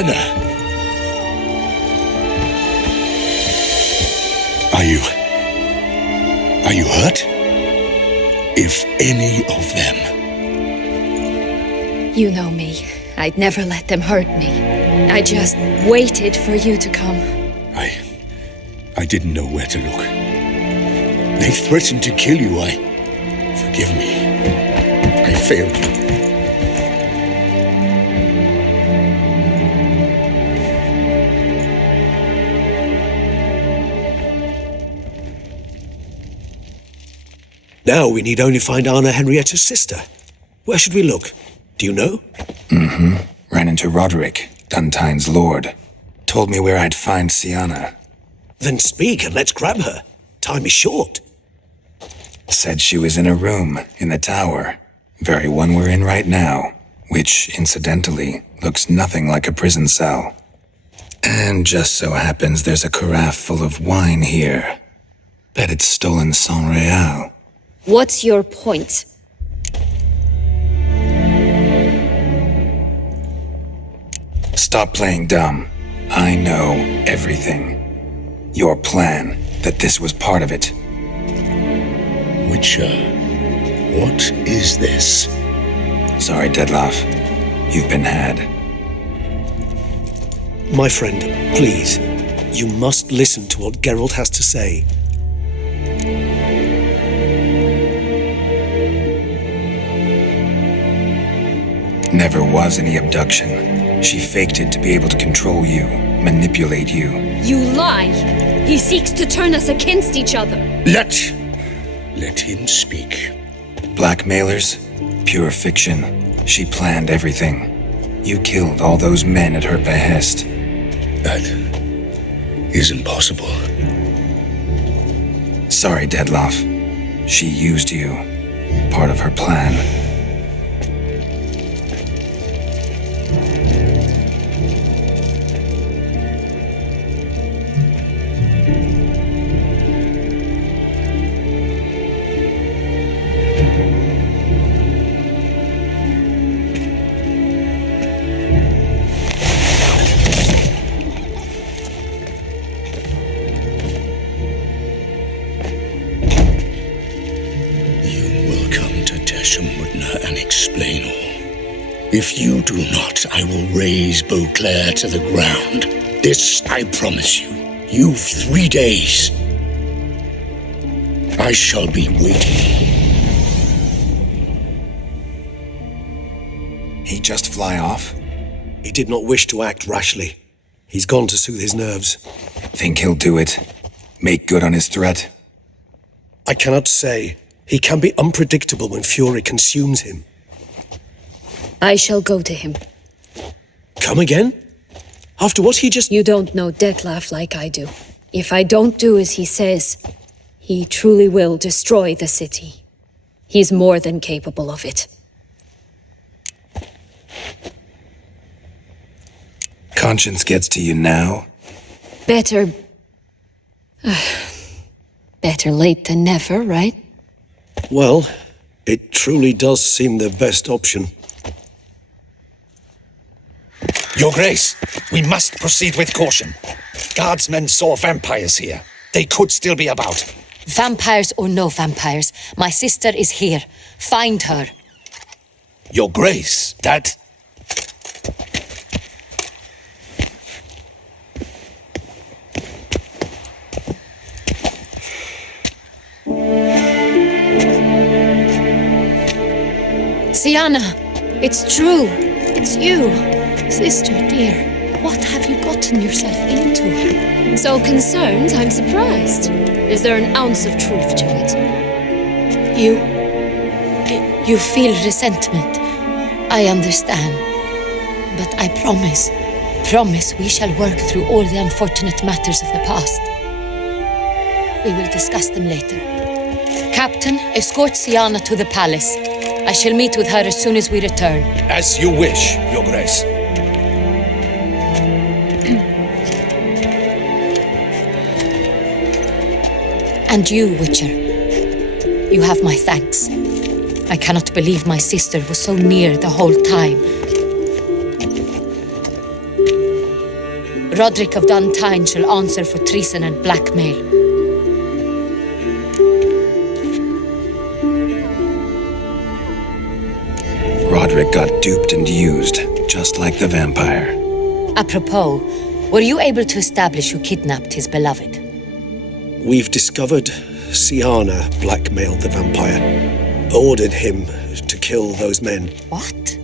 Senna! Are you hurt? If any of them. You know me. I'd never let them hurt me. I just waited for you to come. I didn't know where to look. They threatened to kill you. Forgive me. I failed you. Now we need only find Anna Henrietta's sister. Where should we look? Do you know? Ran into Roderick, Duntine's lord. Told me where I'd find Siana. Then speak and let's grab her. Time is short. Said she was in a room in the tower. Very one we're in right now. Which, incidentally, looks nothing like a prison cell. And just so happens there's a carafe full of wine here. Bet it's stolen San Real. What's your point? Stop playing dumb. I know everything. Your plan, that this was part of it. Witcher, what is this? Sorry, Dettlaff. You've been had. My friend, please. You must listen to what Geralt has to say. Never was any abduction. She faked it to be able to control you, manipulate you. You lie! He seeks to turn us against each other. Let him speak. Blackmailers? Pure fiction. She planned everything. You killed all those men at her behest. That is impossible. Sorry, Dettlaff. She used you. Part of her plan. And explain all. If you do not, I will raze Beauclair to the ground. This I promise you. You've 3 days. I shall be waiting. He just fly off? He did not wish to act rashly. He's gone to soothe his nerves. Think he'll do it? Make good on his threat? I cannot say. He can be unpredictable when fury consumes him. I shall go to him. Come again? After what he just... You don't know Dettlaff like I do. If I don't do as he says, he truly will destroy the city. He's more than capable of it. Conscience gets to you now? Better... better late than never, right? Well, it truly does seem the best option. Your Grace, we must proceed with caution. Guardsmen saw vampires here. They could still be about. Vampires or no vampires, my sister is here. Find her. Your Grace, that... Siana, it's true. It's you. Sister, dear, what have you gotten yourself into? So concerned, I'm surprised. Is there an ounce of truth to it? You feel resentment. I understand. But I promise we shall work through all the unfortunate matters of the past. We will discuss them later. Captain, escort Siana to the palace. I shall meet with her as soon as we return. As you wish, Your Grace. And you, Witcher. You have my thanks. I cannot believe my sister was so near the whole time. Roderick of Duntine shall answer for treason and blackmail. Roderick got duped and used, just like the vampire. Apropos, were you able to establish who kidnapped his beloved? We've discovered Siana blackmailed the vampire, ordered him to kill those men. What?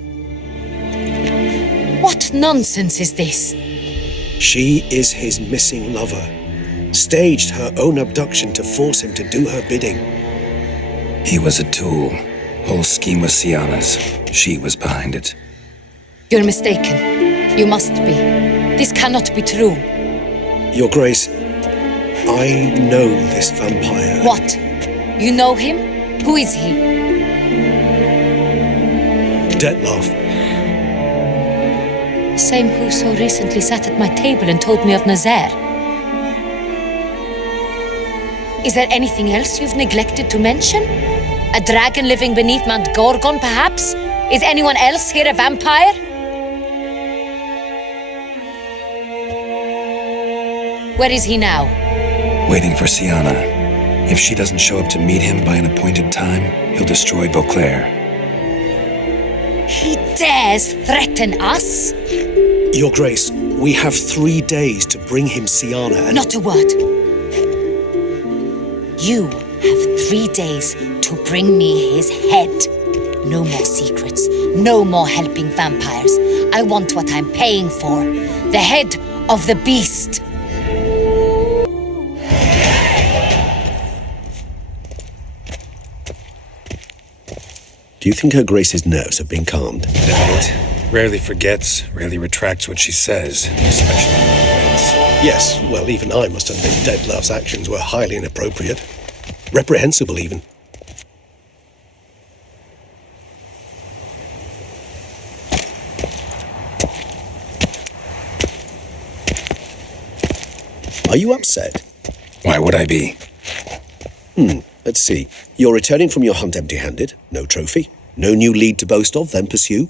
What nonsense is this? She is his missing lover, staged her own abduction to force him to do her bidding. He was a tool. Whole scheme was Siana's. She was behind it. You're mistaken. You must be. This cannot be true. Your Grace, I know this vampire. What? You know him? Who is he? Dettlaff. Same who so recently sat at my table and told me of Nazaire. Is there anything else you've neglected to mention? A dragon living beneath Mount Gorgon, perhaps? Is anyone else here a vampire? Where is he now? Waiting for Siana. If she doesn't show up to meet him by an appointed time, he'll destroy Beauclair. He dares threaten us? Your Grace, we have 3 days to bring him Siana and... Not a word. You have 3 days to bring me his head. No more secrets. No more helping vampires. I want what I'm paying for. The head of the beast. Do you think Her Grace's nerves have been calmed? Doubt it. Rarely forgets, rarely retracts what she says, especially with friends. Yes, well, even I must admit Dettlaff's actions were highly inappropriate. Reprehensible, even. Are you upset? Why would I be? Let's see. You're returning from your hunt empty-handed. No trophy. No new lead to boast of, then pursue.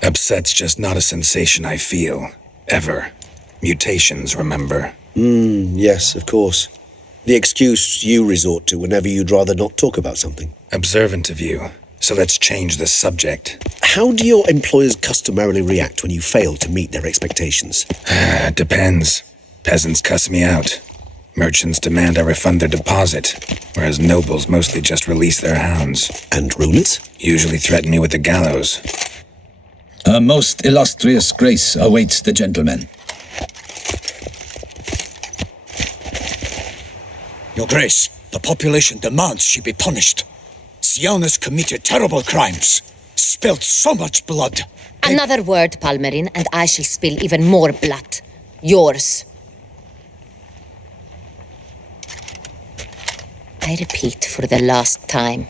Upset's just not a sensation I feel. Ever. Mutations, remember? Yes, of course. The excuse you resort to whenever you'd rather not talk about something. Observant of you. So let's change the subject. How do your employers customarily react when you fail to meet their expectations? Depends. Peasants cuss me out. Merchants demand I refund their deposit, whereas nobles mostly just release their hounds. And rulers? Usually threaten me with the gallows. A most illustrious grace awaits the gentleman. Your Grace, the population demands she be punished. Siana's committed terrible crimes, spilt so much blood. Another word, Palmerin, and I shall spill even more blood. Yours. I repeat for the last time.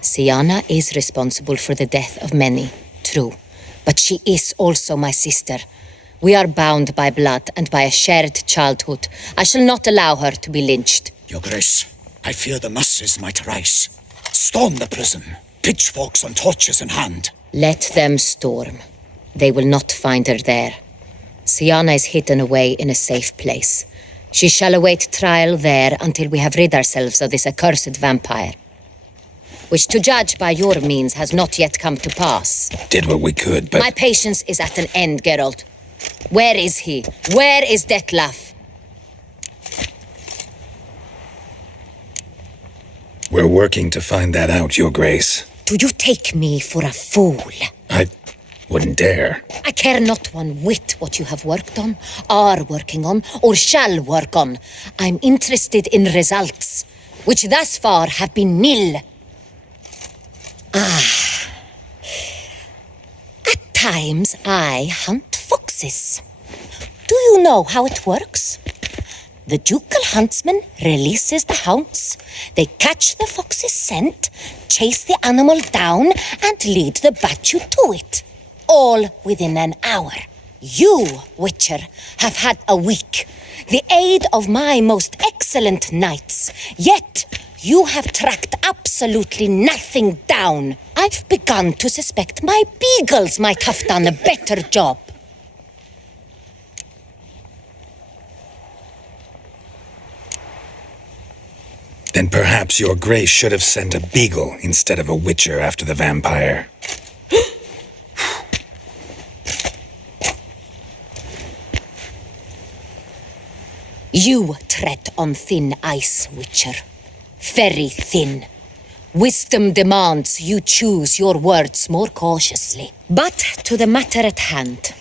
Siana is responsible for the death of many, true. But she is also my sister. We are bound by blood and by a shared childhood. I shall not allow her to be lynched. Your Grace, I fear the masses might rise. Storm the prison, pitchforks and torches in hand. Let them storm. They will not find her there. Siana is hidden away in a safe place. She shall await trial there until we have rid ourselves of this accursed vampire. Which, to judge by your means, has not yet come to pass. Did what we could, but... My patience is at an end, Geralt. Where is he? Where is Dettlaff? We're working to find that out, Your Grace. Do you take me for a fool? I wouldn't dare. I care not one whit what you have worked on, are working on, or shall work on. I'm interested in results, which thus far have been nil. At times I hunt foxes. Do you know how it works? The ducal huntsman releases the hounds. They catch the fox's scent, chase the animal down, and lead the battue to it. All within an hour. You, Witcher, have had a week. The aid of my most excellent knights. Yet, You have tracked absolutely nothing down. I've begun to suspect my beagles might have done a better job. Then perhaps your grace should have sent a beagle instead of a witcher after the vampire. You tread on thin ice, Witcher. Very thin. Wisdom demands you choose your words more cautiously. But to the matter at hand.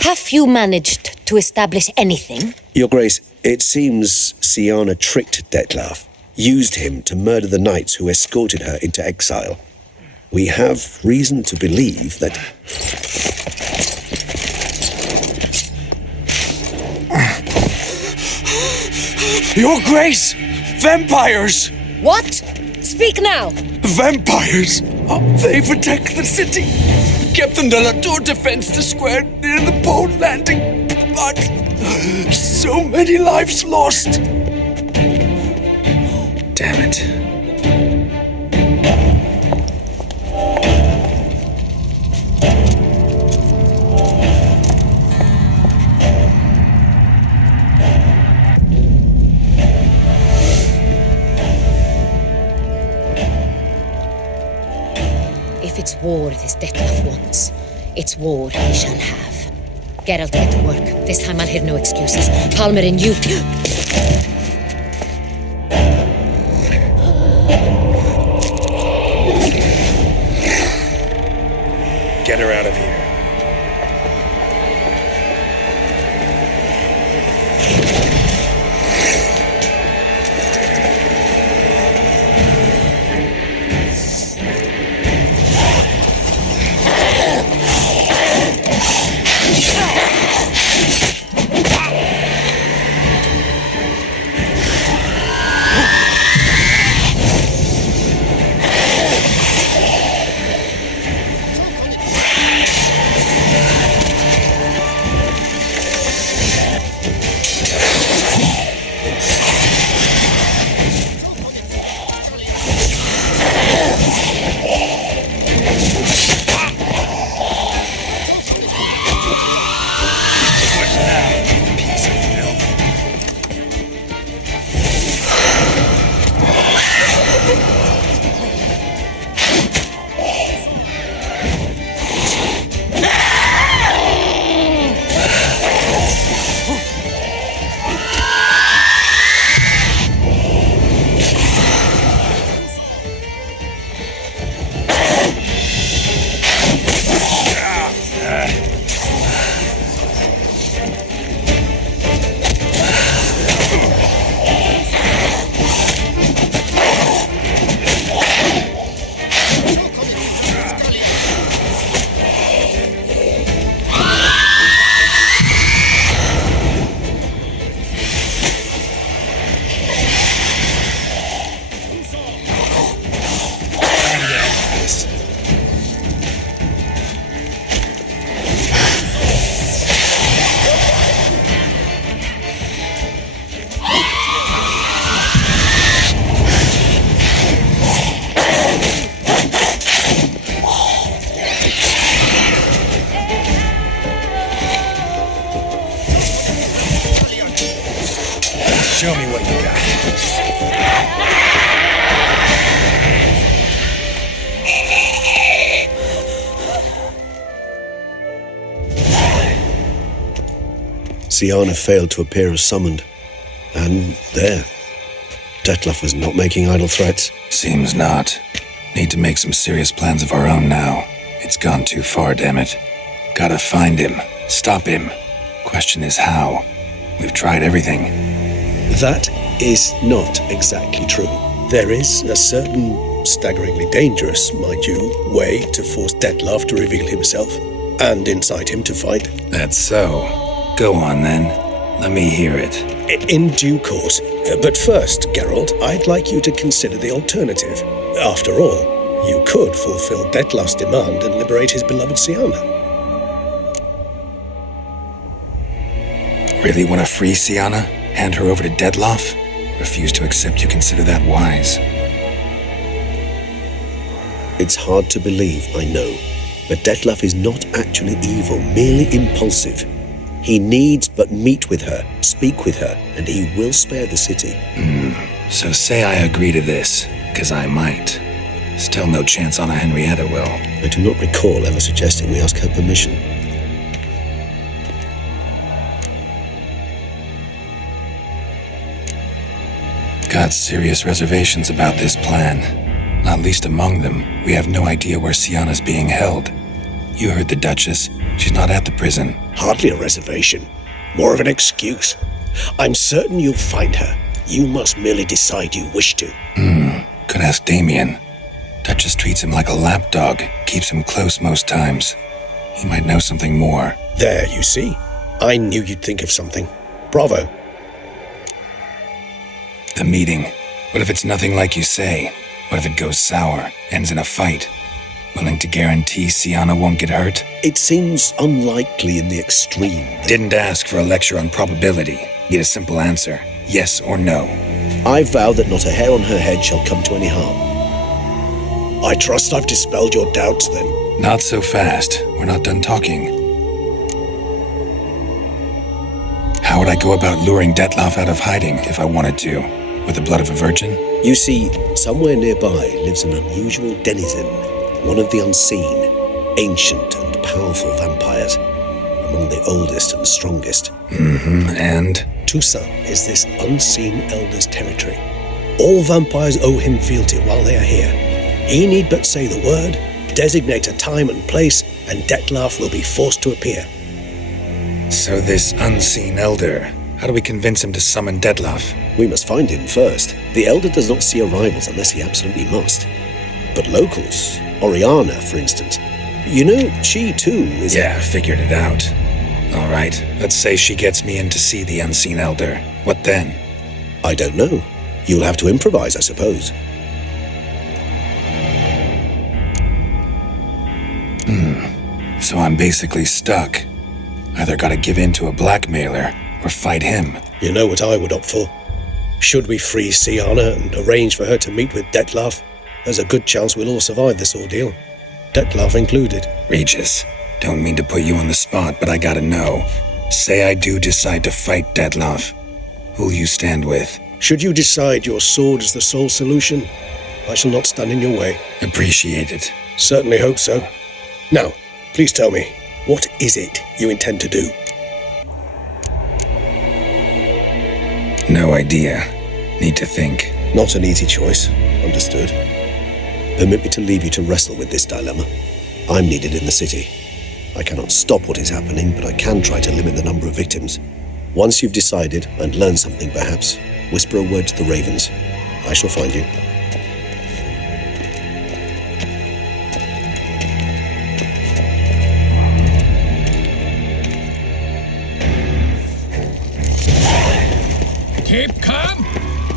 Have you managed to establish anything? Your Grace, it seems Syanna tricked Dettlaff, used him to murder the knights who escorted her into exile. We have reason to believe that... Your Grace! Vampires! What? Speak now! Vampires! They protect the city! Captain de la Tour defends the square near the boat landing, but so many lives lost! Damn it. If it's war this Dettlaff wants, it's war he shall have. Geralt, get to work. This time I'll hear no excuses. Palmer and you... Get her out of here. Show me what you got. Syanna failed to appear as summoned. And there. Dettlaff was not making idle threats. Seems not. Need to make some serious plans of our own now. It's gone too far, damn it. Gotta find him. Stop him. Question is how. We've tried everything. That is not exactly true. There is a certain, staggeringly dangerous, mind you, way to force Dettlaff to reveal himself, and incite him to fight. That's so. Go on, then. Let me hear it. In due course. But first, Geralt, I'd like you to consider the alternative. After all, you could fulfill Dettlaff's demand and liberate his beloved Syanna. Really want to free Syanna? Hand her over to Dettlaff? refuse to accept you consider that wise. It's hard to believe, I know, but Dettlaff is not actually evil, merely impulsive. He needs but meet with her, speak with her, and he will spare the city. So say I agree to this, 'cause I might. Still no chance Anna Henrietta will. I do not recall ever suggesting we ask her permission. Got serious reservations about this plan. Not least among them, we have no idea where Sienna's being held. You heard the Duchess. She's not at the prison. Hardly a reservation. More of an excuse. I'm certain you'll find her. You must merely decide you wish to. Could ask Damien. Duchess treats him like a lapdog, keeps him close most times. He might know something more. There, you see. I knew you'd think of something. Bravo. The meeting. What if it's nothing like you say? What if it goes sour, ends in a fight? Willing to guarantee Sienna won't get hurt? It seems unlikely in the extreme. Didn't ask for a lecture on probability. Need a simple answer. Yes or no. I vow that not a hair on her head shall come to any harm. I trust I've dispelled your doubts, then. Not so fast. We're not done talking. How would I go about luring Dettlaff out of hiding if I wanted to? With the blood of a virgin? You see, somewhere nearby lives an unusual denizen, one of the unseen, ancient and powerful vampires, among the oldest and strongest. And? Toussaint is this unseen elder's territory. All vampires owe him fealty while they are here. He need but say the word, designate a time and place, and Dettlaff will be forced to appear. So this unseen elder, how do we convince him to summon Dettlaff? We must find him first. The elder does not see arrivals unless he absolutely must. But locals, Oriana, for instance, you know, she too is... Yeah, figured it out. All right, let's say she gets me in to see the unseen elder. What then? I don't know. You'll have to improvise, I suppose. So I'm basically stuck. Either gotta give in to a blackmailer or fight him. You know what I would opt for. Should we free Sienna and arrange for her to meet with Dettlaff, there's a good chance we'll all survive this ordeal. Dettlaff included. Regis, don't mean to put you on the spot, but I gotta know. Say I do decide to fight Dettlaff. Who'll you stand with? Should you decide your sword is the sole solution, I shall not stand in your way. Appreciate it. Certainly hope so. Now, please tell me, what is it you intend to do? No idea. Need to think. Not an easy choice. Understood. Permit me to leave you to wrestle with this dilemma. I'm needed in the city. I cannot stop what is happening, but I can try to limit the number of victims. Once you've decided, and learned something perhaps, whisper a word to the ravens. I shall find you. Keep calm.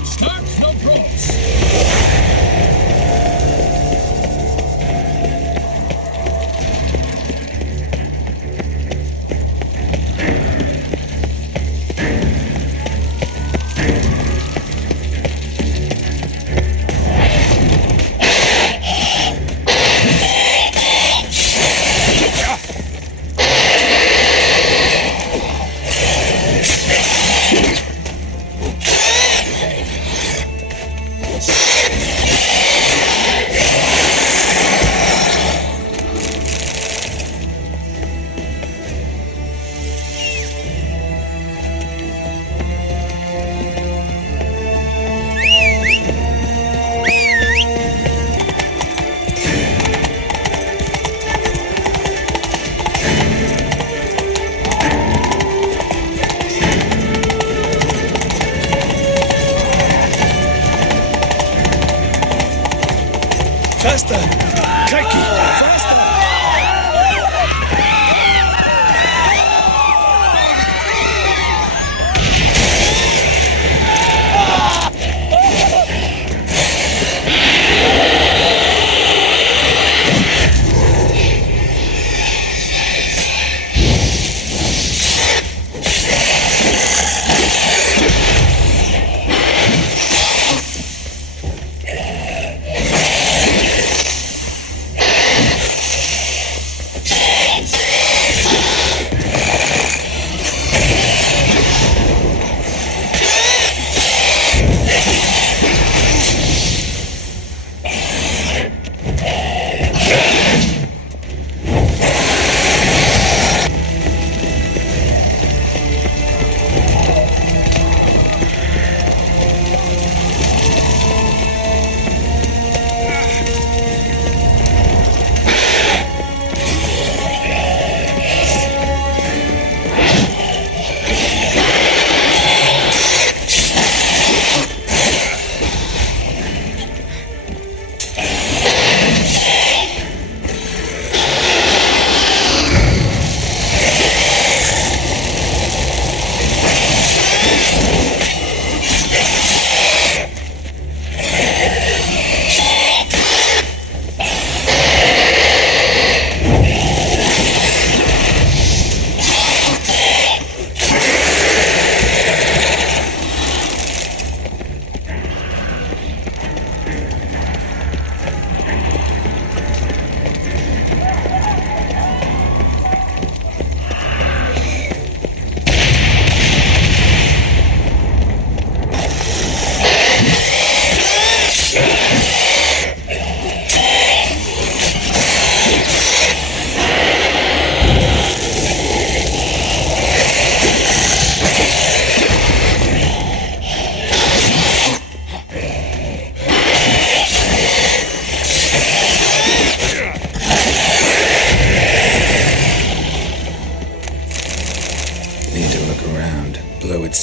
Start no props.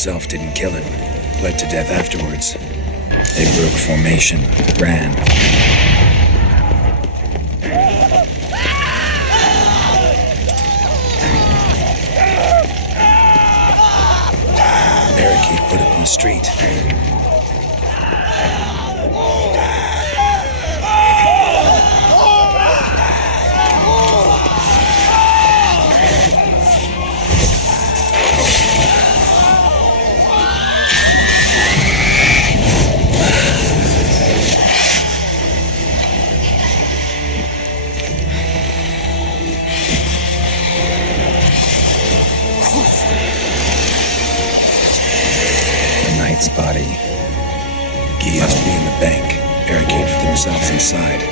himself didn't kill him. Bled to death afterwards. They broke formation, ran. Barricade put up in the street. Body. He must be in the bank. Barricade for themselves inside.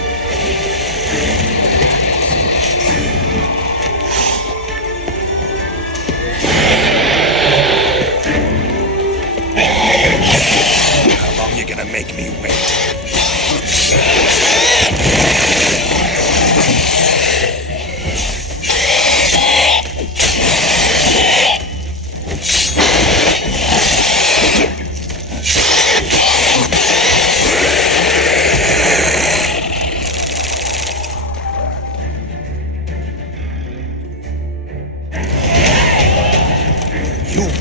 How long you gonna make me wait?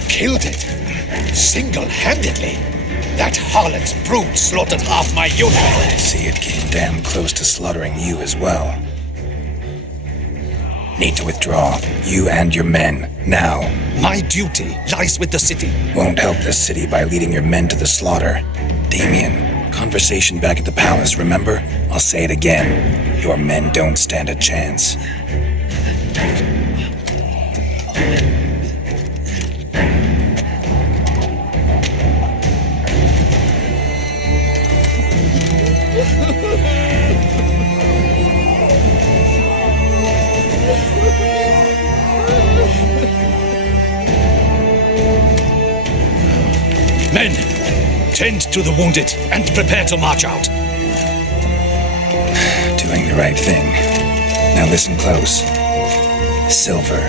Killed it. Single-handedly. That harlot's brood slaughtered half my unit. See, it came damn close to slaughtering you as well. Need to withdraw. You and your men. Now. My duty lies with the city. Won't help the city by leading your men to the slaughter. Damien, conversation back at the palace, remember? I'll say it again. Your men don't stand a chance. Men, tend to the wounded and prepare to march out. Doing the right thing. Now listen close. Silver.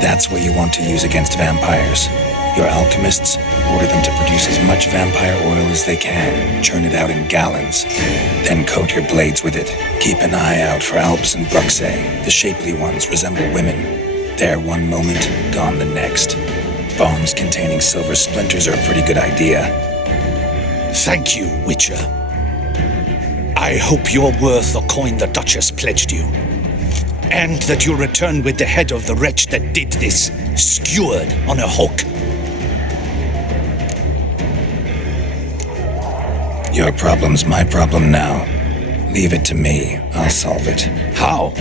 That's what you want to use against vampires. Your alchemists, order them to produce as much vampire oil as they can. Churn it out in gallons. Then coat your blades with it. Keep an eye out for Alps and Bruxae. The shapely ones resemble women. There one moment, gone the next. Bombs containing silver splinters are a pretty good idea. Thank you, Witcher. I hope you're worth the coin the Duchess pledged you. And that you'll return with the head of the wretch that did this, skewered on a hook. Your problem's my problem now. Leave it to me. I'll solve it. How?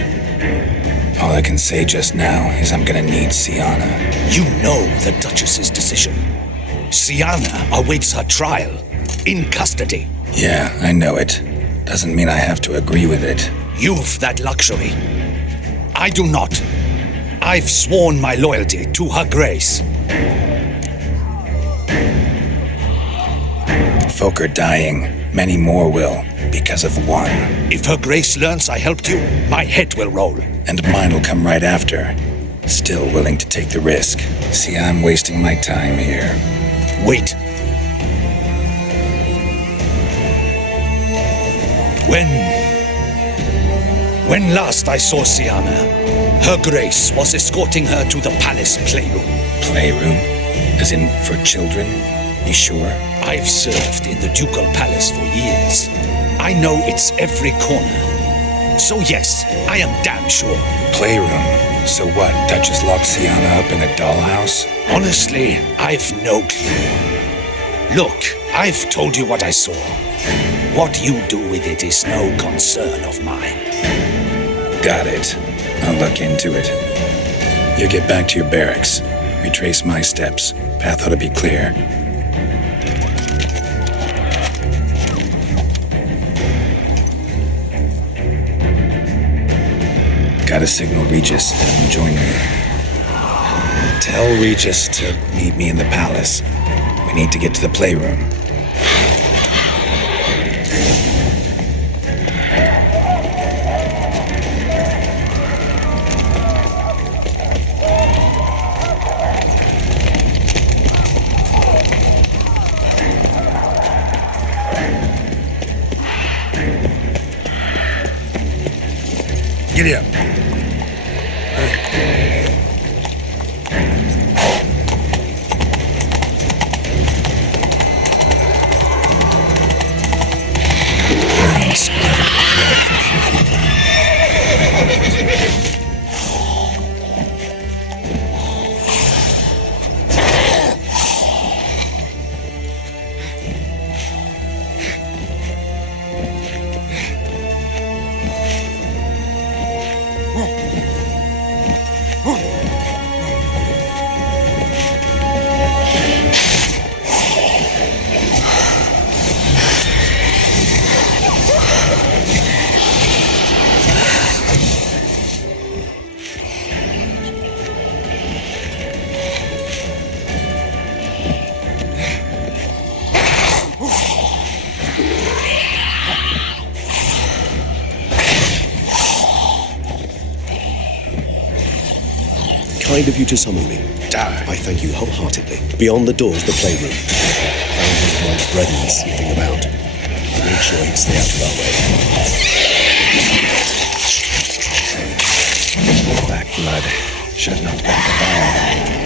All I can say just now is I'm gonna need Syanna. You know the Duchess's decision. Syanna awaits her trial, in custody. Yeah, I know it. Doesn't mean I have to agree with it. You've that luxury. I do not. I've sworn my loyalty to Her Grace. Folk are dying. Many more will, because of one. If Her Grace learns I helped you, my head will roll. And mine will come right after. Still willing to take the risk. See, I'm wasting my time here. Wait. When last I saw Syanna, Her Grace was escorting her to the palace playroom. Playroom? As in for children? You sure? I've served in the ducal palace for years. I know its every corner. So yes, I am damn sure. Playroom? So what, Duchess locked Syanna up in a dollhouse? Honestly, I've no clue. Look, I've told you what I saw. What you do with it is no concern of mine. Got it. I'll look into it. You get back to your barracks. Retrace my steps. Path ought to be clear. Gotta signal Regis to have him join me. Tell Regis to meet me in the palace. We need to get to the playroom. Giddy up. Kind of you to summon me. Die. I thank you wholeheartedly. Beyond the doors, the playroom. Found his wife's brethren sleeping about. Make sure he'd stay out of our way. Black blood should not been divine.